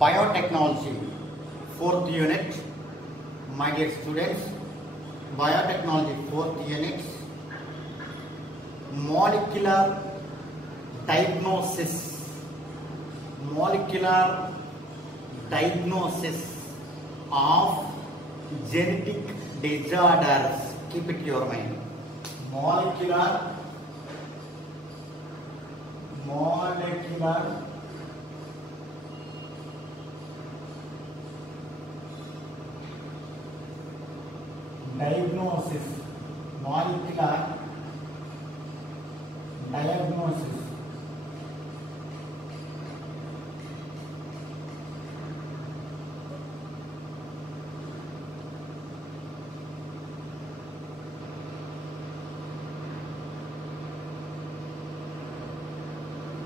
Biotechnology, 4th unit. My dear students, biotechnology 4th unit, molecular diagnosis, molecular diagnosis of genetic disorders. Keep it in your mind. Molecular diagnosis, molecular diagnosis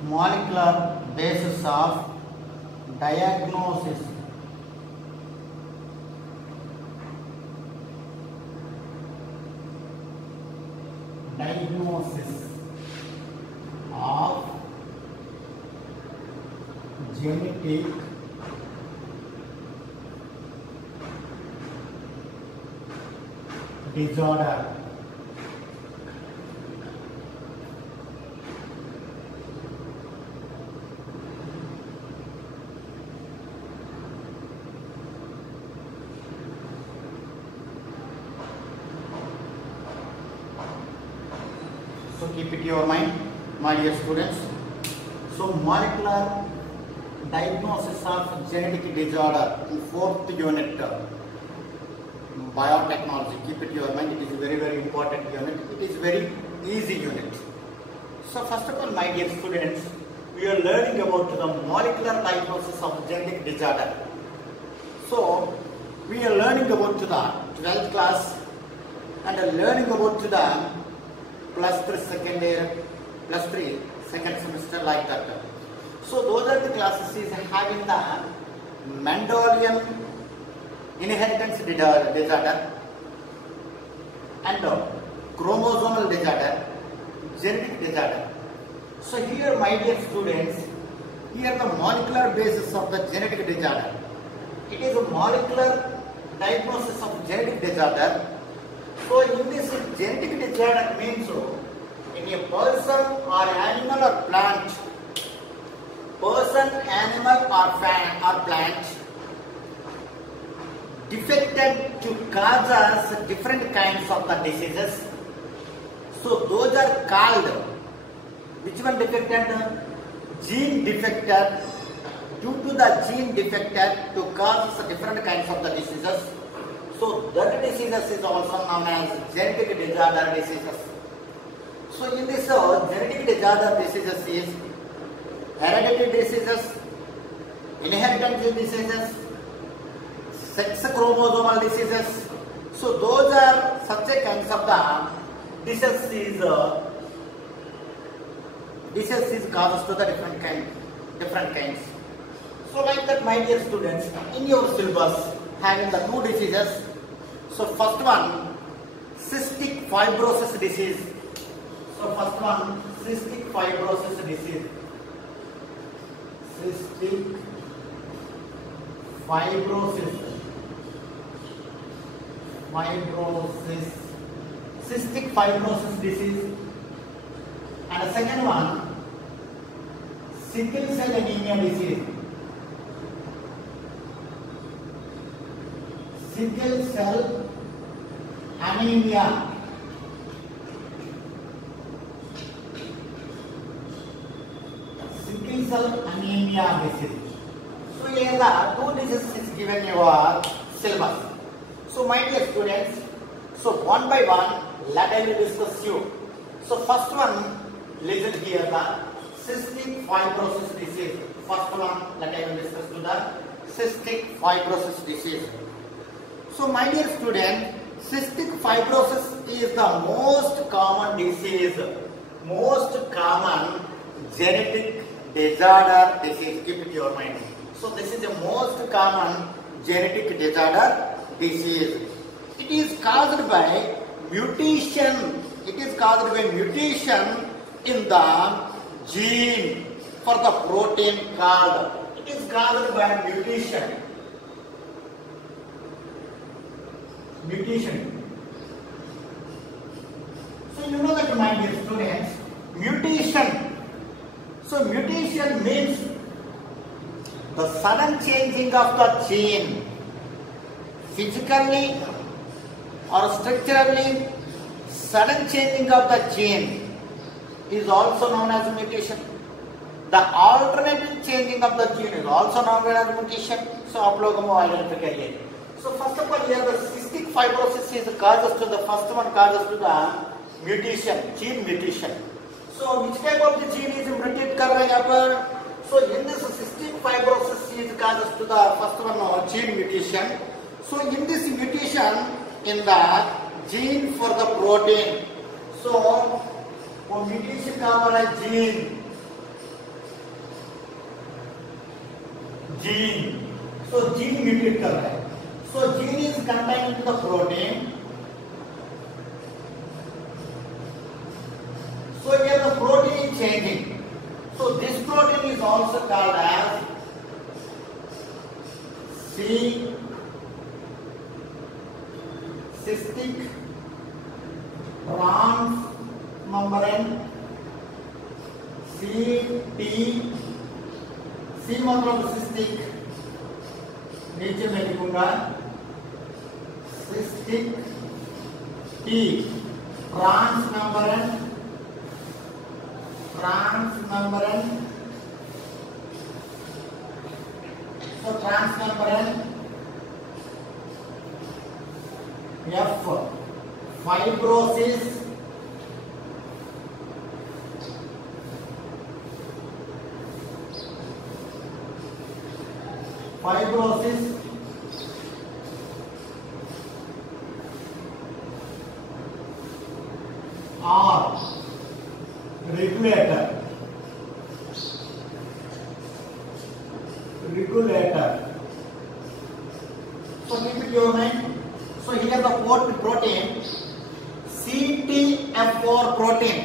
molecular basis of diagnosis of genetic disorder. So keep it in your mind, my dear students. So molecular diagnosis of genetic disorder in 4th unit, biotechnology. Keep it in your mind. It is a very, very important unit. It is very easy unit. So first of all, my dear students, we are learning about the molecular diagnosis of genetic disorder. So we are learning about the 12th class and learning about the +3 second year, +3 second semester, like that. So those are the classes is having the Mendelian inheritance disorder and chromosomal disorder, genetic disorder. So here, my dear students, here the molecular basis of the genetic disorder. It is a molecular diagnosis of genetic disorder. So in this genetic disorder means in a person or animal or plant, defected to cause us different kinds of the diseases. So those are called, which one defected? Gene defected. Due to the gene defected to cause different kinds of the diseases. So that diseases is also known as genetic disorder diseases. So in this genetic disorder diseases is hereditary diseases, inheritance diseases, sex chromosomal diseases. So those are such a kinds of the diseases causes to the different kinds. So like that, my dear students, in your syllabus having the 2 diseases. So first one, cystic fibrosis disease. So first one, cystic fibrosis disease. Cystic fibrosis. Cystic fibrosis disease. And the second one, sickle cell anemia disease. Sickle cell anemia. Sickle cell anemia disease. So here the 2 diseases is given your syllabus. So my dear students, so one by one, let I will discuss you. So first one, listen here, the cystic fibrosis disease. First one, let I will discuss to the cystic fibrosis disease. So my dear student, cystic fibrosis is the most common disease, most common genetic disorder disease. Keep it in your mind. So this is the most common genetic disorder disease. It is caused by mutation. It is caused by mutation in the gene for the protein called It is caused by mutation. So you know that, my dear students, mutation. So mutation means the sudden changing of the gene, physically or structurally. Sudden changing of the gene is also known as mutation. The alternative changing of the gene is also known as mutation. So आप लोगों को identify करिए. So first of all, here the cystic fibrosis is causes to the first one causes to the mutation, gene mutation. So which type of the gene is mutate कर रहे हैं यहाँ पर? So in this cystic fibrosis is causes to the first one gene mutation. So in this mutation in the gene for the protein. So वो mutation का हमारा gene. So gene mutate कर रहा है. So gene is contained in the protein. So here the protein is changing. So this protein is also called as cystic transmembrane. C मतलब cystic, नीचे में लिखूंगा cystic, T transmembrane. So transmembrane. F fibrosis. R regulator. So keep it in your mind. So here the protein CTF4 protein.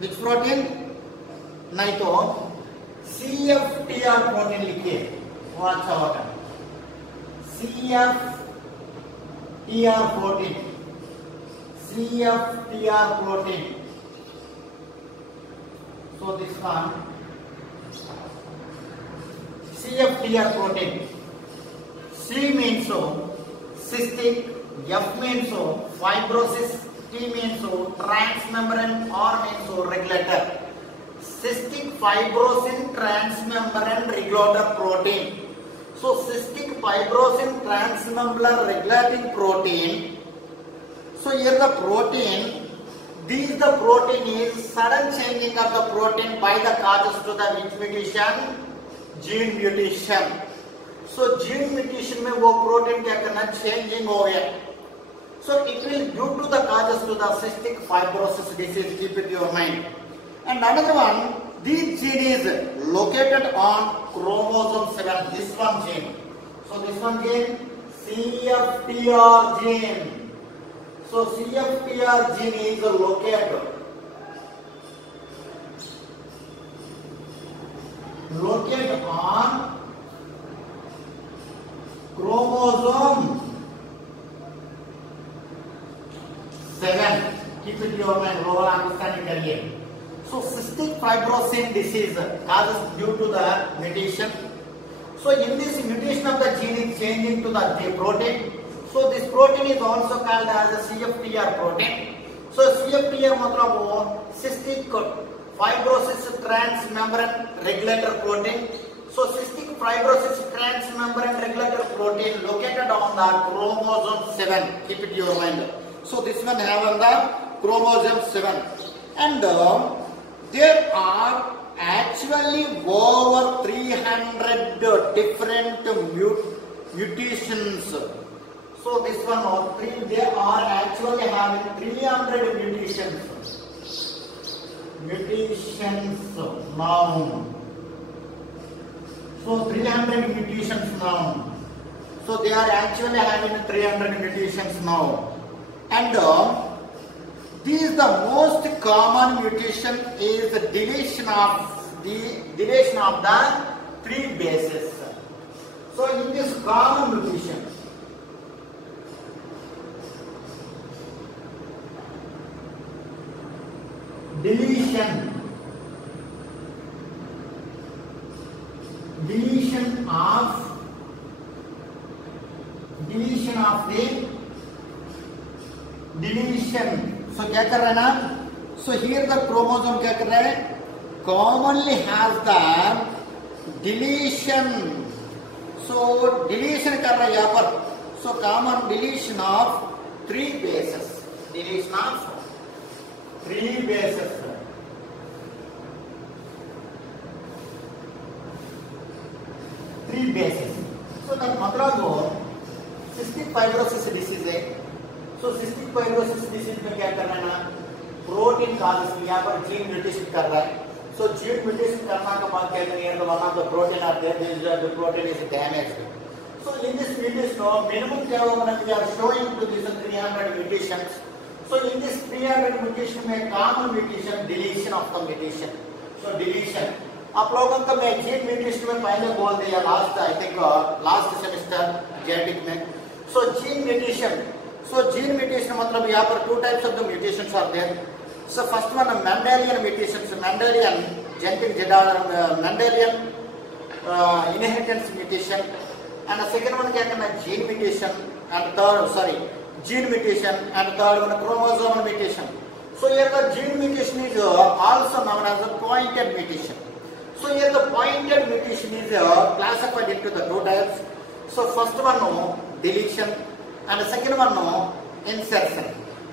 Which protein? नहीं तो CFTR protein लिखिए, वो अच्छा होगा. CFTR protein. So this one CFTR protein. C means so cystic, F means so fibrosis, T means so transmembrane, R means so regulator. Cystic fibrosin transmembrane regulator protein. So cystic fibrosin transmembrane regulating protein. So here the protein. The protein is sudden changing of the protein by the causes to the which mutation? Gene mutation. So gene mutation में वो protein क्या करना? Changing हो गया. So it will due to the causes to the cystic fibrosis disease. Keep it in your mind. And another one, this gene is located on chromosome 7. This one gene. So this one gene, CFTR gene. So CFTR gene is located on chromosome 7. Keep it in your mind. Overall understanding करिए. So cystic fibrosis disease causes due to the mutation. So in this mutation of the gene is changing to the protein. So this protein is also called as a CFTR protein. So CFTR मतलब वो cystic fibrosis transmembrane regulator protein. So cystic fibrosis transmembrane regulator protein located on the chromosome 7. Keep it in your mind. So this one have on the chromosome 7, and there are actually over 300 different mutations. So this one, they are actually having 300 mutations. Now. So 300 mutations now. So they are actually having 300 mutations now. And this is the most common mutation is the deletion of the 3 bases. So in this common mutation, deletion of the deletion. So क्या कर रहा है ना? So here the chromosome क्या कर रहा है? Commonly has the deletion. So deletion कर रहा है यहाँ पर. So common deletion of 3 bases. Deletion of 3 bases. So that मतलब cystic fibrosis disease है. So cystic fibrosis disease में क्या करना है ना? प्रोटीन causes यहाँ पर gene mutation कर रहा है. So gene mutation करना के बाद क्या करेंगे? one of the protein are there. The protein is damaged. So in this mutation, minimum क्या होगा ना? We are showing to this 300 mutations. So in this 300 mutation में common mutation, deletion of the mutation. So deletion. आप लोगों को मैं gene mutation में पहले बोल दिया last I think last semester genetic में. सो जीन म्यूटेशन मतलब यहाँ पर 2 types of the mutations are there. So first one Mendelian mutations, Mendelian genetic Mendelian inheritance mutation, and the second one क्या करना gene mutation, and gene mutation, and third one chromosomal mutation. So here the gene mutation is also known as a pointed mutation. So here the pointed mutation is classified into the 2 types. So first one deletion and the second one insertion.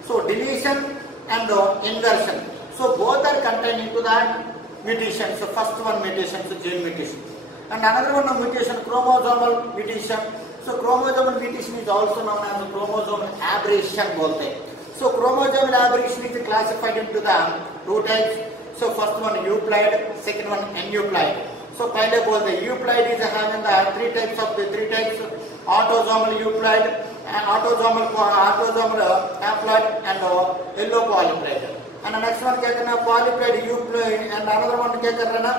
So deletion and insertion. So both are contained into that mutation. So first one mutation, so gene mutation, and another one mutation chromosomal mutation. So chromosomal mutation is also known as chromosomal aberration बोलते हैं. So chromosomal aberration is classified into the 2 types. So first one euploid, second one aneuploid. So पहले बोलते हैं euploid is having the 3 types autosomal euploid and autosomal haploid and yellow polyploid. And the next one क्या करना polyploid euploid, and another one क्या करना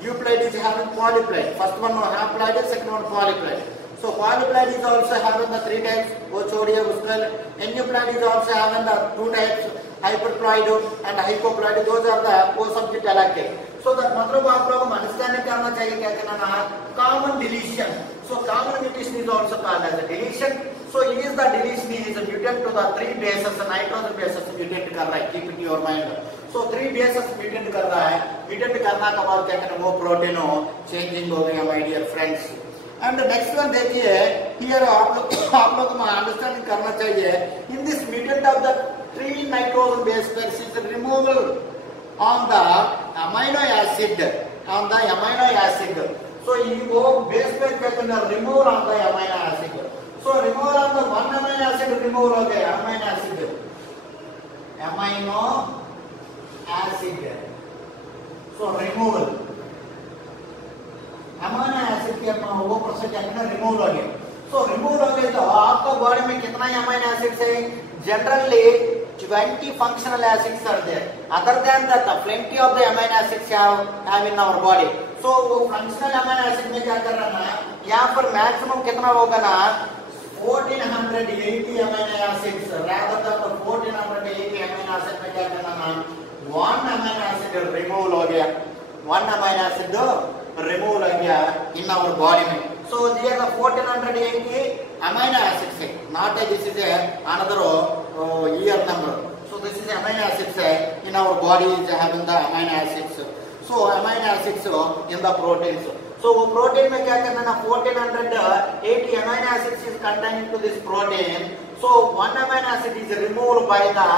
euploid is having polyploid. First one haploid, second one polyploid. So polyploid is also having the 3 types, Ochodia, Uscal. Aneuploid is also having the 2 types, hyperploid and hypoploid. Those are the co-subject alike. So that मतलब आप लोगों को understanding करना चाहिए क्या करना ना common deletion. So common mutation is also called as a deletion. So it is the deletion is a mutant to the 3 bases, nitrogen bases mutant कर रहा है. Keep it in your mind. So 3 bases mutant कर रहा है. Mutant करना के बाद क्या करना वो protein changing हो गया my dear friends. And the next one देखिए here आप लोग को अंडरस्टैंडिंग करना चाहिए in this mutant of the 3 nitrogen base pairs is removal on the amino acid. So you go base pair क्या करना remove on the amino acid. So remove on the 1 amino acid remove हो गया amino acid. So removal amino acid के वो प्रोसेस क्या करना रिमूव हो गया. सो रिमूव हो गए तो आपका बॉडी में कितना अमाइनो एसिड्स है? जनरली 20 functional acids are there. Other than that, plenty of the amino acids have in our body. So वो functional amino acid में क्या कर रहा है? यहाँ पर maximum कितना होगा ना 1480 amino acids. Rather than 1480 amino acids में क्या करना ना 1 amino acid remove हो गया. 1 amino acid remove in our body में. So here the 1480 amino acids है. Not this is another year number. So this is amino acids in our body is having the amino acids. So amino acids in the proteins. So protein में क्या करना ना 1480 amino acids is contained into this protein. So 1 amino acid is removed by the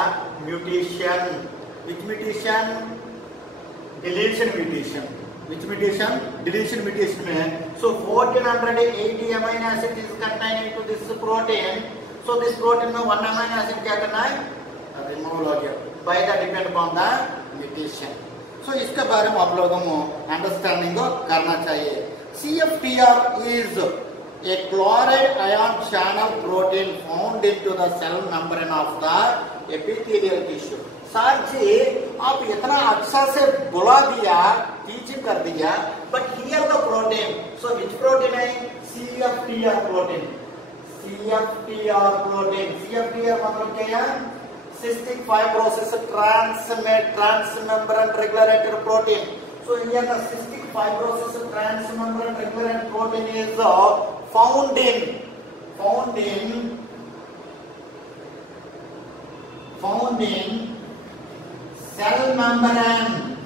mutation. Which mutation? Deletion mutation. Which mutation? Deletion mutation में. So 1480 amino acid is contained into this protein. So this protein में 1 amino acid क्या करना है? Remove हो गया. By the depend upon the mutation. So इसके बारे में आप लोगों को understanding करना चाहिए. CFTR is a chloride ion channel protein found into the cell membrane of the epithelial tissue. Sir ji आप इतना अच्छा से बुला दिया, टीचिंग कर दिया, but here the protein, so which protein है? CFTR protein. CFTR protein, CFTR मतलब क्या है? Cystic fibrosis transmembrane regulator protein. So here the cystic fibrosis transmembrane regulator protein is found in cell membrane.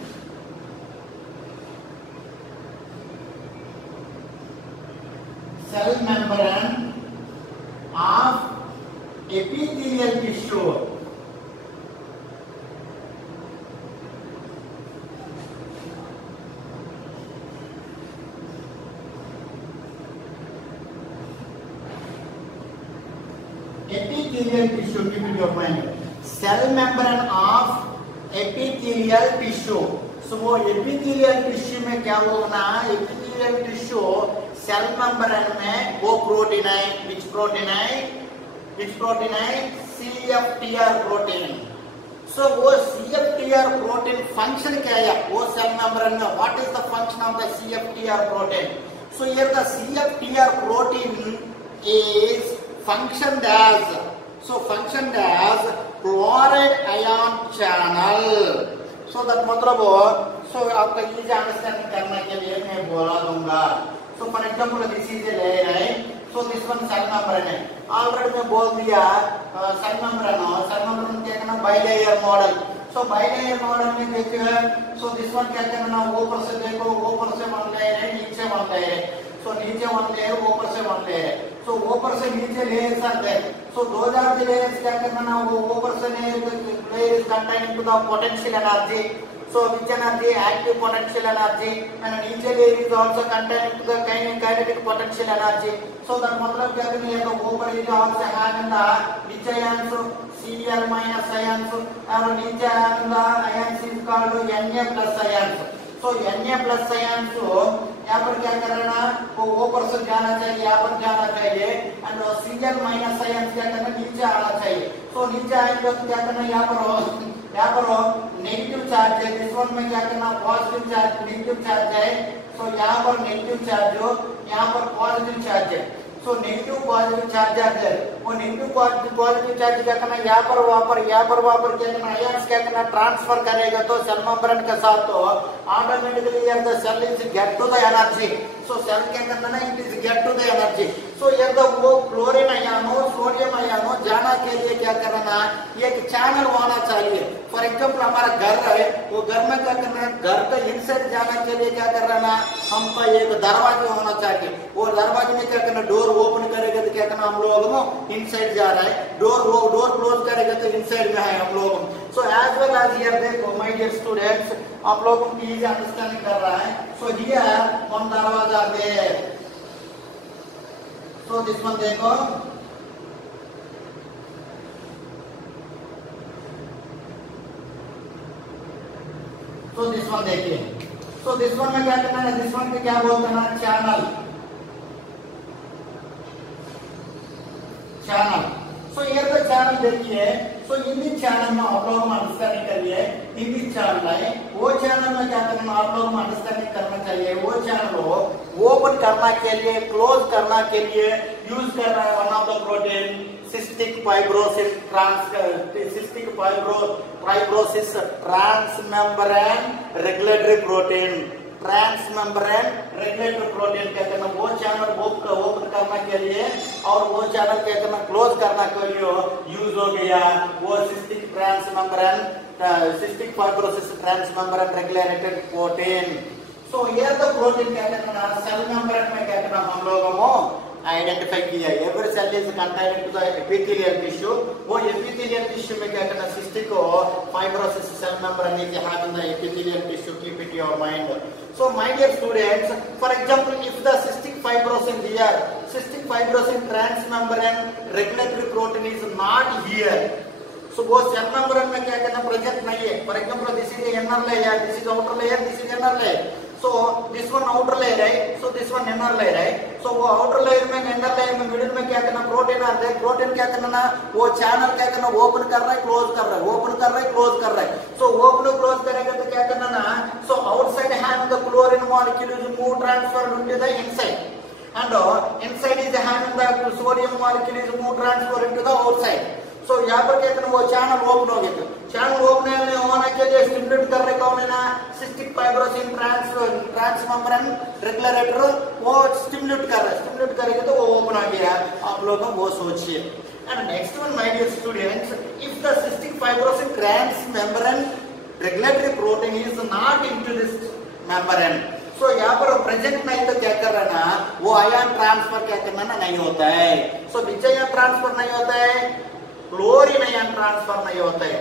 Cell membrane of epithelial tissue. Epithelial tissue, keep in your mind. Cell membrane of epithelial tissue. So वो epithelial tissue में क्या होगा? Epithelial tissue cell membrane में वो प्रोटीन है, which protein है? CFTR protein. So वो CFTR protein function क्या है? वो cell membrane में what is the function of the CFTR protein? So here the CFTR protein is functioned as chloride ion channel. So that मतलब so आपका ये अंडरस्टैंड करने के लिए मैं बोला दूंगा. So for example this is a layer है, so this one cell membrane है. Already मैं बोल दिया cell membrane क्या करना? Bilayer model. So bilayer model में देखिए, so this one क्या करना? ऊपर से देखो, ऊपर से one layer है, नीचे one layer है. So नीचे one layer, ऊपर से one layer है. So ऊपर से नीचे layers आते हैं. So those are the layers क्या करना ना? वो ऊपर से layer is containing to the potential energy. So which energy? Active potential energy. And नीचे layer is also containing to the kinetic potential energy. So that मतलब क्या करना है? तो ऊपर is also having the which ions? Cl minus ions. और नीचे having the ions is called Na plus ions. So Na plus ions यहाँ पर क्या करना? वो ऊपर से जाना चाहिए, यहाँ पर जाना चाहिए, and Cl minus ions क्या करना? नीचे आना चाहिए. So नीचे आएंगे तो क्या करना? यहाँ पर नेगेटिव चार्ज है, इस वन में क्या करना? पॉजिटिव चार्ज, नेगेटिव चार्ज है. So यहाँ पर नेगेटिव चार्ज हो, यहाँ पर पॉजिटिव चार्ज है. So नेगेटिव पॉजिटिव चार्ज आते हैं. वो नेगेटिव पॉजिटिव चार्ज क्या करना? यहाँ पर वहाँ पर क्या करना? आयंस क्या करना? ट्रांसफर करेगा तो सेल मेम्ब्रेन के साथ तो ऑटोमेटिकली यार the cell is get to the energy. So cell क्या करना ना? It is get to the energy. So यार द वो क्लोरीन आयन हो, सोडियम आयन हो, जाना के लिए क्या करना? एक चैनल होना चाहिए. फॉर एग्जाम्पल हमारा घर है, वो घर में क्या करना? घर के इनसाइड जाने के लिए क्या करना? हमको एक दरवाजा होना चाहिए. वो दरवाजे में क्या करना? डोर ओपन करेगा तो क्या करना? हम लोग इनसाइड जा रहा है. डोर क्लोज करेगा तो इनसाइड में है हम लोग. So as well as here देखो माय डियर स्टूडेंट्स, आप लोगों की इजी अंडरस्टैंडिंग कर रहा है. सो हियर वन दरवाजा दे. सो दिस वन देखो, तो दिस वन देखिए. सो दिस वन में क्या करना है? दिस वन के क्या बोलते हैं? चैनल. सो ये तो चैनल देखिए. सो इन चैनल में आप लोग अंडरस्टैंडिंग करिए. इन चैनल है, वो चैनल में क्या करना? आप लोग अंडरस्टैंडिंग करना चाहिए. वो चैनल को ओपन करने के लिए, क्लोज करने के लिए यूज कर रहा है one of the protein cystic fibrosis transmembrane regulatory protein. Transmembrane regulatory protein क्या करना? वो चैनल ओपन करने के लिए और वो चैनल क्या करना? क्लोज करने के लिए यूज हो गया वो cystic fibrosis transmembrane regulated protein. So here the protein क्या करना? सेल मेम्ब्रेन में क्या करना? हम लोगों को आइडेंटिफाई किया. Every cell is containing to the epithelial tissue. वो एपिथेलियल टिश्यू में क्या करना? Cystic fibrosis cell membrane is having the epithelial tissue. Keep it your mind. So my dear students, for example, if the cystic fibrosis transmembrane regulatory protein is not here, so वो cell membrane में क्या करना? प्रेजेंट नहीं है. For example, this is the inner layer, this is outer layer, this is inner layer. So this one outer layer है, so this one inner layer है. So वो outer layer में inner layer में middle में क्या करना, प्रोटीन आते हैं. प्रोटीन क्या करना ना, वो चैनल क्या करना, ओपन कर रहा है, क्लोज कर रहा है, ओपन कर रहा है, क्लोज कर रहा है. So ओपन और क्लोज करेगा तो क्या करना ना, so outside having the chlorine molecule is move transferred into the inside, and inside is having the sodium molecule is move transferred into the outside. So यहाँ पर क्या करना, वो चैनल ओपन हो गया. चैनल ओपन होने के लिए स्टिमुलेट कर रहे कौन है ना, सिस्टिक फाइब्रोसिस ट्रांसमेम्ब्रेन रेगुलेटर, वो स्टिमुलेट कर रहा है. स्टिमुलेट करेंगे तो वो ओपन आ गया. आप लोग वो सोचिए. And next one my dear students, if the cystic fibrosis transmembrane regulatory protein is not into this membrane, so यहाँ पर प्रेजेंट नहीं तो क्या कर रहा है ना, वो आयन ट्रांसफर क्या करना ना नहीं होता है. सो बीच आयन ट्रांसफर नहीं होता है, क्लोरीन आयन ट्रांसफर नहीं होता है.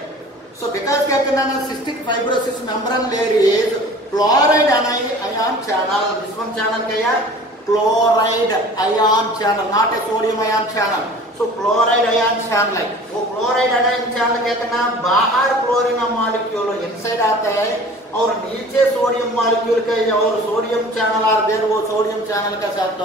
So because क्या करना ना, cystic fibrosis membrane layer is chloride ion channel. This one channel क्या है, chloride ion channel, not a sodium ion channel. So chloride ion channel है. वो chloride ion channel क्या करना, बाहर क्लोरीन मॉलिक्यूल इनसाइड आता है और नीचे सोडियम मॉलिक्यूल के और सोडियम चैनल आर देयर, वो सोडियम चैनल का साथ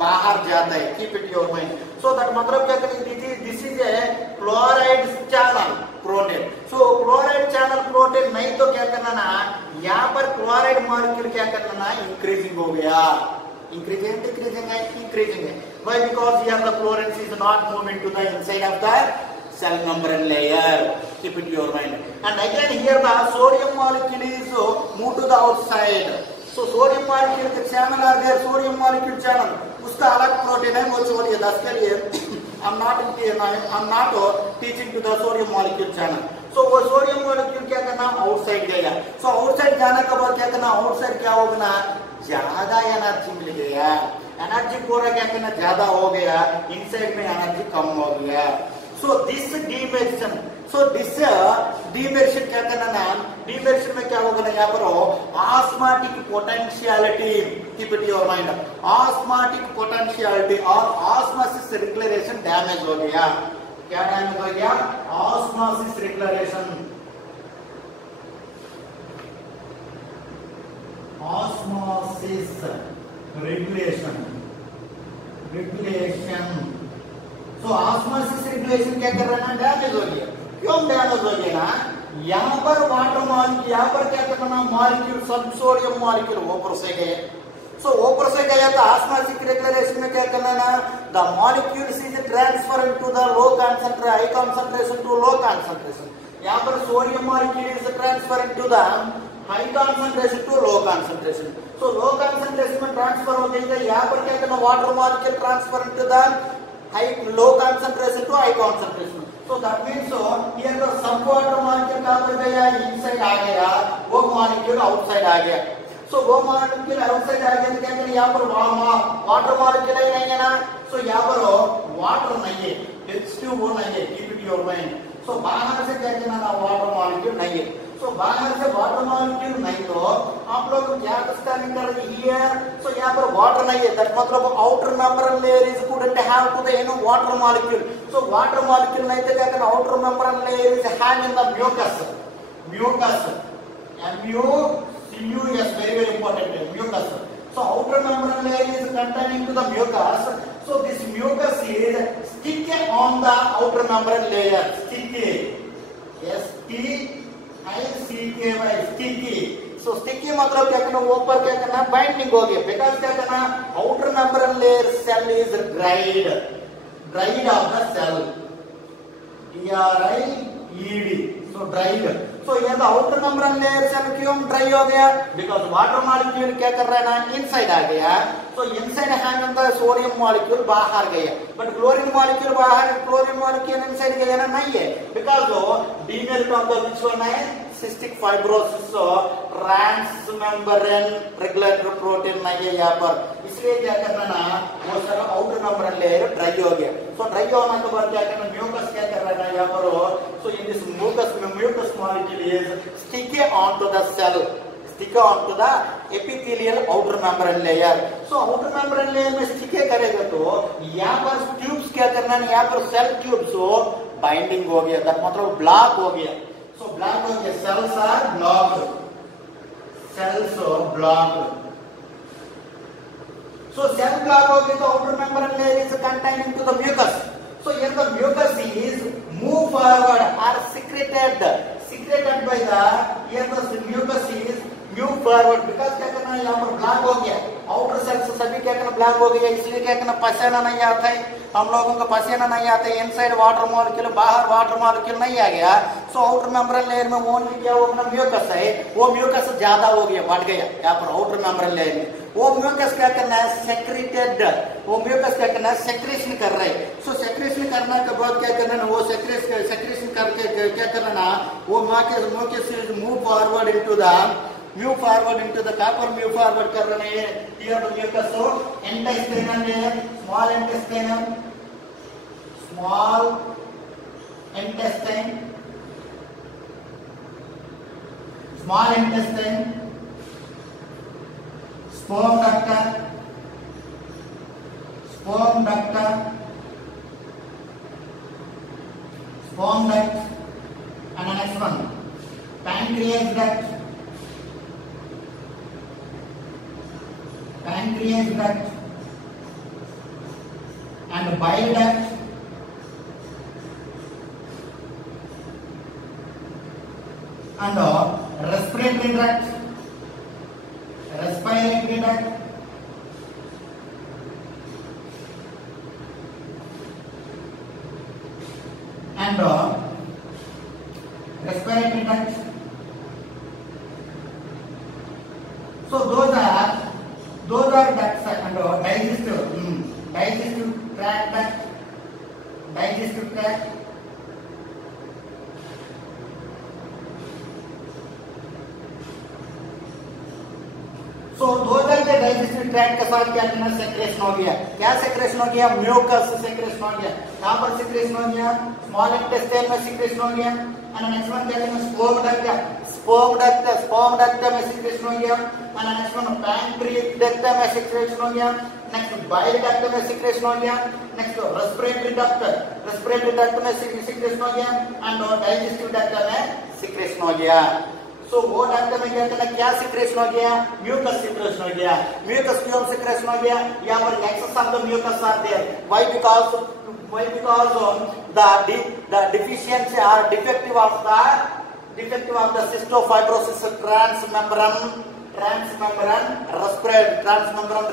बाहर जाता है. Keep it your mind. So that मतलब क्या करेंगे, this is a chloride channel protein. So chloride channel protein नहीं तो क्या करना ना, यहाँ पर क्लोराइड मॉलिक्यूल क्या करना ना, इंक्रीजिंग हो गया. इंक्रीजिंग डिक्रीजिंग है, इंक्रीजिंग है. Why? Because here the chlorine is not moving to the inside of the cell membrane layer. Keep it your mind. And again here the sodium molecule is moved to the outside. So sodium molecule के channel are there, sodium molecule channel, उसका अलग प्रोटीन है, वो छोड़िए 10 के लिए. I'm not teaching to the sodium molecule channel. So वो sodium molecule क्या करना, outside गया. So outside जाने के बाद क्या करना, outside क्या होगा ना, ज्यादा एनर्जी मिल गया. एनर्जी पूरा क्या करना, ज्यादा हो गया. इनसाइड में एनर्जी कम हो गया. So this demersal, demersal क्या करना ना, demersal में क्या होगा ना, यहाँ पर हो osmotic potentiality. Keep it your mind. Osmotic potentiality और osmosis regulation डैमेज हो गया. क्या डैमेज हो गया, osmosis regulation. Osmosis regulation. तो ऑस्मोसिस रेगुलेशन क्या कर रहा है ना, डैमेज हो गया. क्यों डैमेज हो गया ना, यहाँ पर वाटर मॉलिक्यूल, यहाँ पर क्या करना, मॉलिक्यूल सब सोडियम मॉलिक्यूल ऊपर से गए. सो ऊपर से गया तो ऑस्मोसिस रेगुलेशन में क्या करना ना, the molecules is transfer into the low concentration, high concentration to low concentration. यहाँ पर sodium molecule is transfer into the high concentration to low concentration. So low concentration में ट्रांसफर हो गई, यहाँ पर क्या करना, water molecule transfer into the low concentration to high concentration. So that means here the some water molecule कहाँ पर गया, inside आ गया, वो molecule outside आ गया. So वो molecule outside आ गया तो क्या करें, यहाँ पर water molecule ही नहीं है ना. So यहाँ पर water नहीं है, H2O नहीं है. Keep it your mind. So बाहर से क्या करना ना, water molecule नहीं है. So बाहर से वाटर मॉलिक्यूल नहीं तो आप लोग क्या अंडरस्टैंडिंग कर रही है. सो यहाँ पर वाटर नहीं है, दैट मतलब outer membrane layer is couldn't have to the water molecule. So water molecule नहीं तो क्या करना, outer membrane layer is having the mucus. MUCUS very important, mucus. So outer membrane layer is containing to the mucus. So this mucus is sticky on the outer membrane layer. Sticky. STICKY, sticky. So sticky मतलब क्या करना, ऊपर क्या करना, बाइंडिंग हो गया. Because क्या करना, outer membrane layer cell is dried of the cell. DRIED. So dried. So ये the outer membrane layer cell क्यों ड्राई हो गया, बिकॉज वाटर मॉलिक्यूल क्या कर रहा है ना, इनसाइड आ गया. तो inside having the sodium molecule बाहर गया, बट क्लोरीन मॉलिक्यूल बाहर, क्लोरीन मॉलिक्यूल इनसाइड गया ना, नहीं है. Because demerit of the which one है, cystic fibrosis transmembrane regulatory protein नहीं है यहाँ पर. इसलिए क्या करना ना, वो सारा आउटर मेम्ब्रेन लेयर ड्राई हो गया. सो ड्राई होने के बाद क्या करना, म्यूकस क्या कर रहा है ना यहाँ पर. So in this mucus molecule is sticky on to the cell, sticky on to the epithelial outer membrane layer. So outer membrane layer में स्टिकी करेगा तो यहाँ पर ट्यूब्स क्या करना है, यहाँ पर सेल ट्यूब्स बाइंडिंग हो गया, मतलब ब्लॉक हो गया. So block of the cells are blocked. cells blocked. So cell block होगी तो outer membrane layer is contained into the mucus. So here the mucus is move forward or secreted by the here the mucus is move forward because क्या करना है यहाँ पर ब्लॉक हो गया outer sales सभी क्या करना ब्लॉक हो गया इसलिए क्या करना पसीना नहीं आता है हम लोगों का पसीना नहीं आता है इनसाइड वाटर मॉलिक्यूल बाहर वाटर मॉलिक्यूल नहीं आ गया सो आउटर मेम्ब्रेन लेयर में ओनली क्या होगा म्यूकस है वो म्यूकस ज्यादा हो गया बढ़ गया यहाँ पर आउटर मेम्ब्रेन लेयर में वो म्यूकस क्या करना है सेक्रेटेड वो म्यूकस क्या करना है सेक्रेशन कर रहा है सो सेक्रेशन करने के बाद क्या करना है वो सेक्रेशन करके क्या करना वो mucus move forward into the move forward into the copper move forward कर रहे हैं here the mucus so intestinal layer small intestine sperm duct and the next one pancreas duct and bile duct and respiratory duct and respiratory duct. So those are ducts and digestive tract. So those are the digestive tract के साथ क्या करना सेक्रेशन हो गया क्या सेक्रेशन हो गया mucus secretion हो गया कहाँ पर सेक्रेशन हो गया स्मॉल इंटेस्टाइन में सेक्रेशन हो गया and next one क्या करना sperm duct में सेक्रेशन हो गया and next one pancreatic duct में सेक्रेशन हो गया next bile duct में सेक्रेशन हो गया next respiratory duct में सेक्रेशन हो गया and digestive duct में सेक्रेशन हो गया सो वो डक्ट में क्या करना क्या सिक्रेशन हो गया म्यूकस सिक्रेशन हो गया म्यूकस क्यों सिक्रेशन हो गया यहाँ पर excess of the mucus are there why because the deficiency or defective of the cystofibrosis transmembrane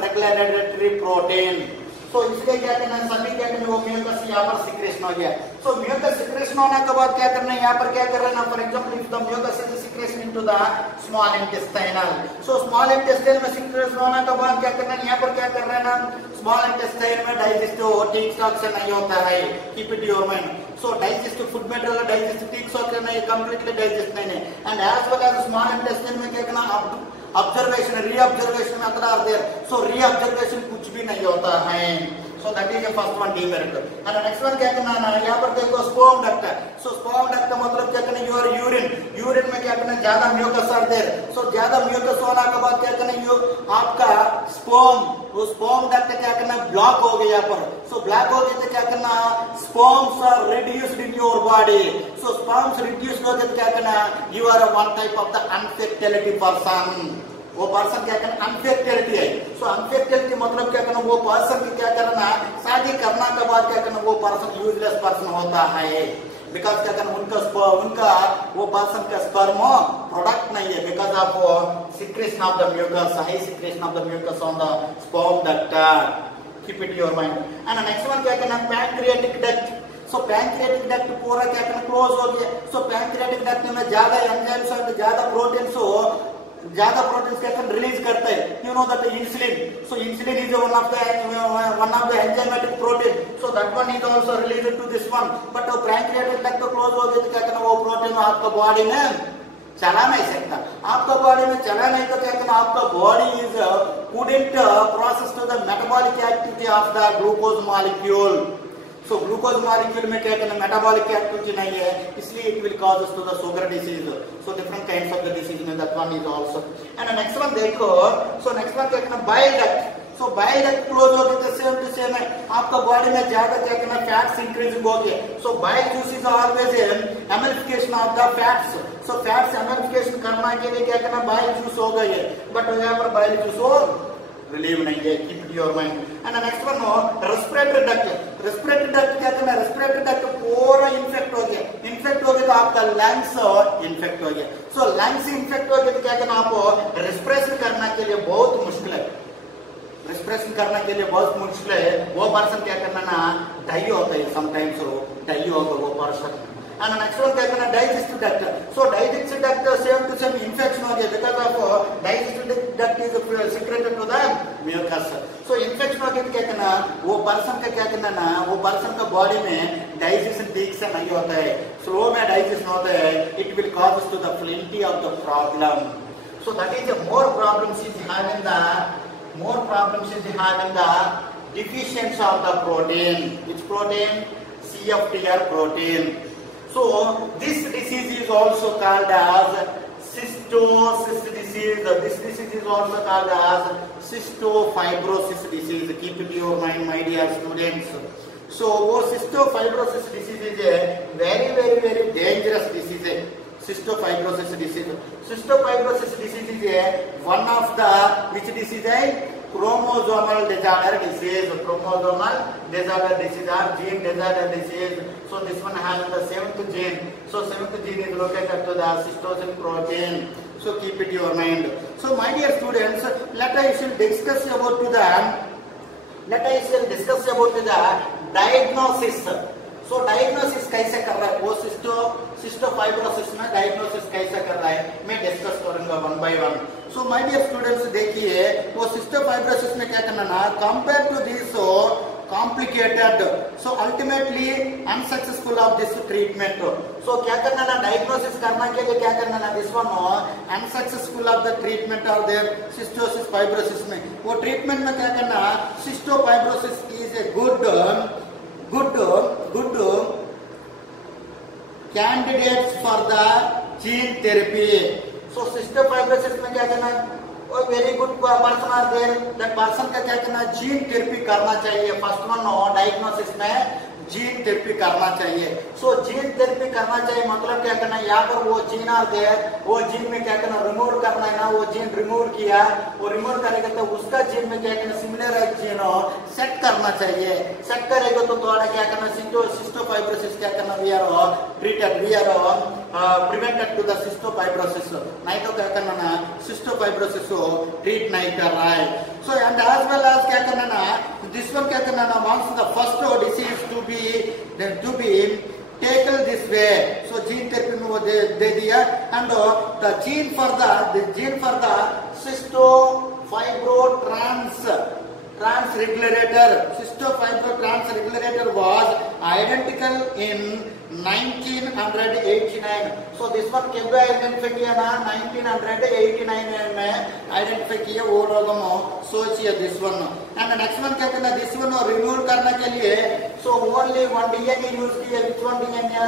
regulatory protein. तो इसलिए क्या करना है सभी क्या करना है वो म्यूकस यहाँ पर सिक्रेशन हो गया सो म्यूकस सिक्रेशन होने के बाद क्या करना है यहाँ पर क्या कर रहे हैं for example if the mucus is secretion into the small intestinal so small intestine में सिक्रेशन होने के बाद क्या करना है यहाँ पर क्या कर रहे हैं ना स्मॉल इंटेस्टाइन में डाइजेस्टिव ठीक ठाक से नहीं होता है keep it your mind so digestive food material digestive ठीक ठाक से नहीं कंप्लीटली डाइजेस्ट नहीं है and as well as small intestine में क्या करना observation reobservation method are there so reobservation कुछ भी नहीं होता है so that is the first one demerit and next one क्या करना है यहाँ पर देखो sperm duct so sperm duct का मतलब क्या करना योर यूरिन में क्या करना ज्यादा म्यूकस आर देयर सो ज्यादा म्यूकस होने के बाद क्या करना आपका स्पर्म डक्ट क्या करना ब्लॉक हो गया यहाँ पर सो ब्लॉक हो गया तो क्या करना sperms are reduced in your body so sperms reduced हो गए तो क्या करना you are one type of the infertility person वो पर्सन क्या करना अनफेक्टिलिटी है सो अनफेक्टिलिटी मतलब क्या करना वो पर्सन की क्या करना शादी करने के बाद क्या करना वो पर्सन यूजलेस पर्सन होता है बिकॉज क्या करना उनका वो पर्सन का स्पर्म प्रोडक्ट नहीं है because of secretion of the mucus high secretion of the mucus on the sperm duct keep it your mind and next one क्या करना pancreatic duct so pancreatic duct पूरा क्या करना क्लोज हो गया सो पैंक्रियाटिक डक्ट में ज्यादा एंजाइम्स और ज्यादा प्रोटीन्स क्या रिलीज करता है you know that insulin so insulin is one of the enzymatic protein so that one is also released to this one but pancreatic duct close हो गया तो क्या करना वो प्रोटीन आपका बॉडी में चला नहीं सकता आपका बॉडी में चला नहीं तो क्या करना आपका body is couldn't process to the metabolic activity of the glucose molecule so glucose molecule में क्या करना metabolic activity नहीं है इसलिए it will cause us to the sugar disease so different kinds of the disease में that one is also and the next one देखो so next one क्या करना bile duct सो बाइल डक्ट क्लोज हो गया तो सेम टू सेम है, आपका बॉडी में ज्यादा क्या करना, फैट्स इंक्रीजिंग हो गया। So bile juice is always emulsification of the fats. So fats emulsification करने के लिए क्या करना, बाइल जूस हो गई है, बट यहाँ पर बाइल जूस हो रिलीव नहीं है, keep it your mind. And next one respiratory duct. Respiratory duct क्या करना, रेस्पिरेटरी डक्ट पूरा इन्फेक्ट हो गया, इन्फेक्ट हो गया तो आपका लंग्स इन्फेक्ट हो गया। सो लंग्स इन्फेक्ट हो गया तो क्या करना, आपको रेस्पिरेशन करने के लिए बहुत मुश्किल है, रेस्पिरेशन करने के लिए बहुत मुश्किल है। वो पर्सन क्या करना ना, डाई होता है, समटाइम्स डाई होगा वो पर्सन। एंड नेक्स्ट वन क्या करना, digestive duct. So digestive duct same to same infection हो गया because of digestive duct is secreted to the mucus. So infection हो गया तो क्या करना, वो पर्सन का क्या करना ना, वो पर्सन का बॉडी में डाइजेशन ठीक से नहीं होता है, स्लो में डाइजेशन होता है, it will cause to the plenty of the problem. So that is more problems is having the deficiency of the protein. Which protein? CFTR protein. So this disease is also called as cystosis disease. This disease is also called as cystofibrosis disease. Keep it in your mind, my dear students. So वो cystofibrosis disease is a very dangerous disease. Cystofibrosis disease. Cystofibrosis disease is a one of the which disease है, chromosomal disorder disease. Chromosomal disorder disease or gene disorder disease. So this one has the 7th gene. So 7th gene is located to the cystosin protein. So keep it in your mind. So my dear students, let us discuss about the diagnosis. सो डायग्नोसिस कैसे कर रहा है, वो cystofibrosis में डायग्नोसिस कैसे कर रहा है मैं डिस्कस करूंगा one by one. So my dear students, देखिए वो सिस्टोफाइब्रोसिस में क्या करना ना, compare to this complicated, so ultimately unsuccessful of this treatment. So क्या करना ना, डायग्नोसिस करने के लिए क्या करना ना, this one unsuccessful of the treatment of their cystosis fibrosis में, वो ट्रीटमेंट में क्या करना, cystofibrosis is a good candidates for the gene therapy. So cystofibrosis में क्या करना, very good person are there, that person का क्या करना, जीन थेरेपी करना चाहिए। फर्स्ट वन डायग्नोसिस में जीन थेरेपी करना चाहिए। सो जीन थेरेपी करना चाहिए मतलब क्या करना, यहाँ पर वो जीन आर देयर, वो जीन में क्या करना, रिमूव करना है ना, वो जीन रिमूव किया, वो रिमूव करेगा तो उसका जीन में क्या करना, सिमिलर जीन सेट करना चाहिए। सेट करेगा तो थोड़ा क्या करना, सिस्टोफाइब्रोसिस क्या करना, we are prevented to the cystic fibrosis. नहीं तो क्या करना ना, सिस्टोफाइब्रोसिस को ट्रीट नहीं कर रहा है। So and as well as क्या करना ना, दिस वन क्या करना ना, once the first disease to be taken this way. So gene therapy में वो दे दिया, and the gene for the cystofibrotransregulator was identical in 1989. So this one कब आइडेंटिफाई किया ना, 1989 में आइडेंटिफाई किया वो लोगों ने, सोचिए this one. And next one क्या करना, दिस वन रिमूव करने के लिए so only one DNA use किया। Which one DNA?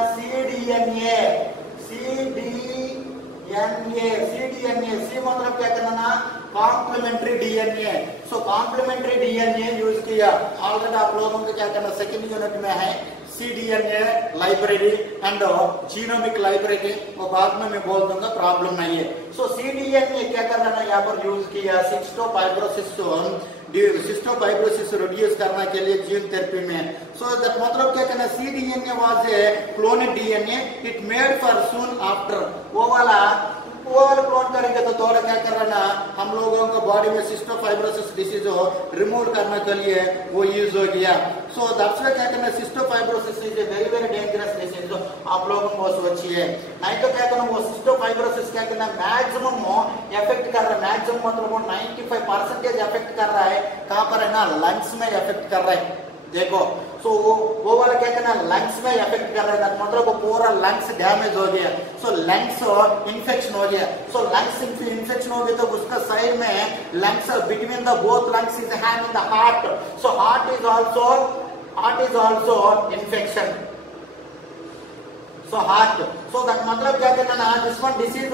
cDNA। C मतलब क्या करना ना, complementary DNA. So complementary DNA use किया। ऑलरेडी आप लोगों को क्या करना, सेकेंड यूनिट में है cDNA library and genomic library, वो बाद में मैं बोल दूंगा, प्रॉब्लम नहीं है। सो cDNA क्या करना है, यहाँ पर यूज किया सिस्टोफाइब्रोसिस रिड्यूस करने के लिए जीन थेरेपी में। सो दैट मतलब क्या करना, cDNA was a cloned DNA, it made for soon after. वो वाला क्लोन करेंगे तो थोड़ा क्या करना, हम लोगों को बॉडी में सिस्टोफाइब्रोसिस डिसीज रिमूव करने के लिए वो यूज हो गया। सो दैट्स व्हाई क्या करना, cystic fibrosis is a very dangerous disease, आप लोगों को सोचिए। नहीं तो क्या करना, वो सिस्टोफाइब्रोसिस क्या करना, मैक्सिमम इफेक्ट कर रहा है, मैक्सिमम मतलब वो 95% इफेक्ट कर रहा है। कहां पर है ना, लंग्स में इफेक्ट कर रहा है। देखो सो वो वाला क्या करना, लंग्स में इफेक्ट कर रहा है, मतलब वो पूरा लंग्स डैमेज हो गया। सो लंग्स इन्फेक्शन हो गया। सो लंग्स इन्फेक्शन हो गया तो उसका साइड में lungs between the both lungs is having the heart. So heart is also infection. So heart, so that मतलब क्या करना ना, दिस वन डिसीज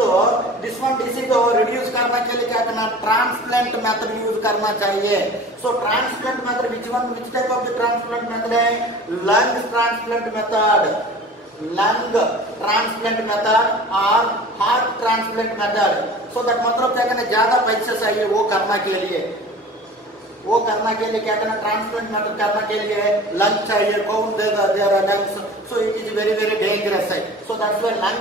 रिड्यूस करने के लिए क्या करना, ट्रांसप्लांट मेथड यूज करना चाहिए। So transplant method which type of the transplant method है, lung transplant method, lung transplant method और heart transplant method. So that मतलब क्या करना, ज्यादा पैसे चाहिए वो करने के लिए क्या करना, ट्रांसप्लांट मेथड करने के लिए लंग चाहिए, कौन there lungs, so it is very very dangerous है। So that's why lung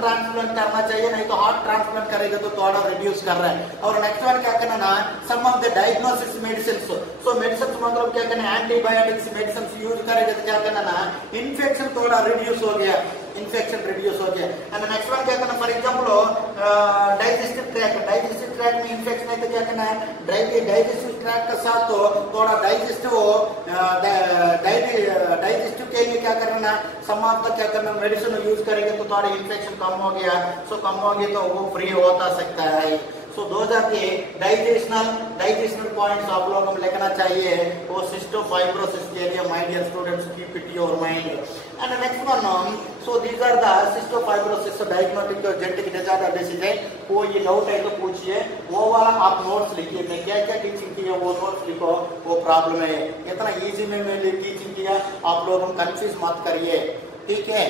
transplant करना चाहिए, नहीं तो हार्ट ट्रांसप्लांट करेगा तो थोड़ा रिड्यूस कर रहा है। और नेक्स्ट वन क्या करना ना, some of the diagnosis medicine, so medicine मतलब क्या करना, एंटीबायोटिक्स मेडिसिन यूज करेगा तो क्या करना ना, इन्फेक्शन थोड़ा रिड्यूस हो गया। एंड नेक्स्ट वन क्या करना, फॉर एग्जांपल डाइजेस्टिव ट्रैक्ट में इन्फेक्शन है तो क्या करना है, डाइजेस्टिव ट्रैक्ट के साथ तो थोड़ा डाइजेस्टिव के लिए क्या करना, समाप्त क्या करना, मेडिसिन यूज करेंगे तो थोड़ा इन्फेक्शन कम हो गया, सो कम हो गया तो वो फ्री होता सकता है। सो दो जाके डाइजेशनल पॉइंट्स आप लोगों को लिखना चाहिए वो सिस्टोफाइब्रोसिस के लिए, my dear students, keep it your mind. And next one, so these are the cystic fibrosis diagnostic genetic disorder disease है। वो ये डाउट है तो पूछिए, वो वाला आप नोट्स लिखिए, मैं क्या क्या टीचिंग किया वो नोट्स लिखो, वो प्रॉब्लम है। इतना इजी में मैंने टीचिंग किया, आप लोग हम कंफ्यूज मत करिए, ठीक है।